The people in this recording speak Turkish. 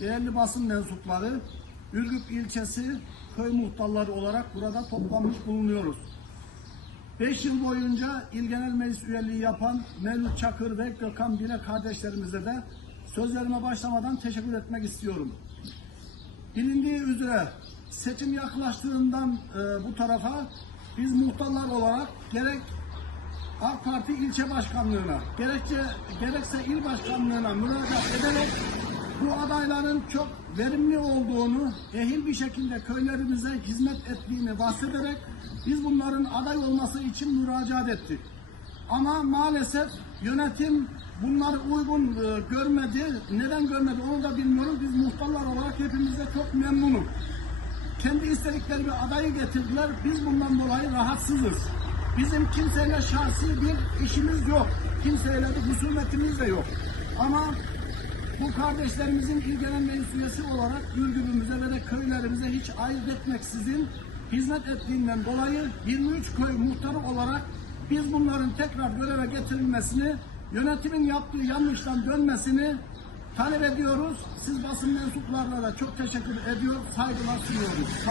değerli basın mensupları, Ürgüp ilçesi köy muhtarları olarak burada toplanmış bulunuyoruz. 5 yıl boyunca İl Genel Meclis üyeliği yapan Mevlüt Çakır ve Gökhan Bile kardeşlerimize de sözlerime başlamadan teşekkür etmek istiyorum. Bilindiği üzere seçim yaklaştığından e, bu tarafa biz muhtarlar olarak gerek AK Parti ilçe başkanlığına, gerekçe, gerekse il başkanlığına müracaat ederek bu adayların çok verimli olduğunu, ehil bir şekilde köylerimize hizmet ettiğini bahsederek biz bunların aday olması için müracaat ettik. Ama maalesef yönetim bunları uygun e, görmedi. Neden görmedi onu da bilmiyorum. Biz muhtarlar olarak hepimiz de çok memnunum. Kendi istedikleri bir adayı getirdiler. Biz bundan dolayı rahatsızız. Bizim kimseyle şahsi bir işimiz yok. Kimseyle bir husumetimiz de yok. Ama bu kardeşlerimizin il genel meclis üyesi olarak Ürgüp'ümüze ve de köylerimize hiç ayırt etmeksizin hizmet ettiğinden dolayı 23 köy muhtarı olarak biz bunların tekrar göreve getirilmesini, yönetimin yaptığı yanlıştan dönmesini talep ediyoruz. Siz basın mensuplarına da çok teşekkür ediyor, saygılar sunuyoruz.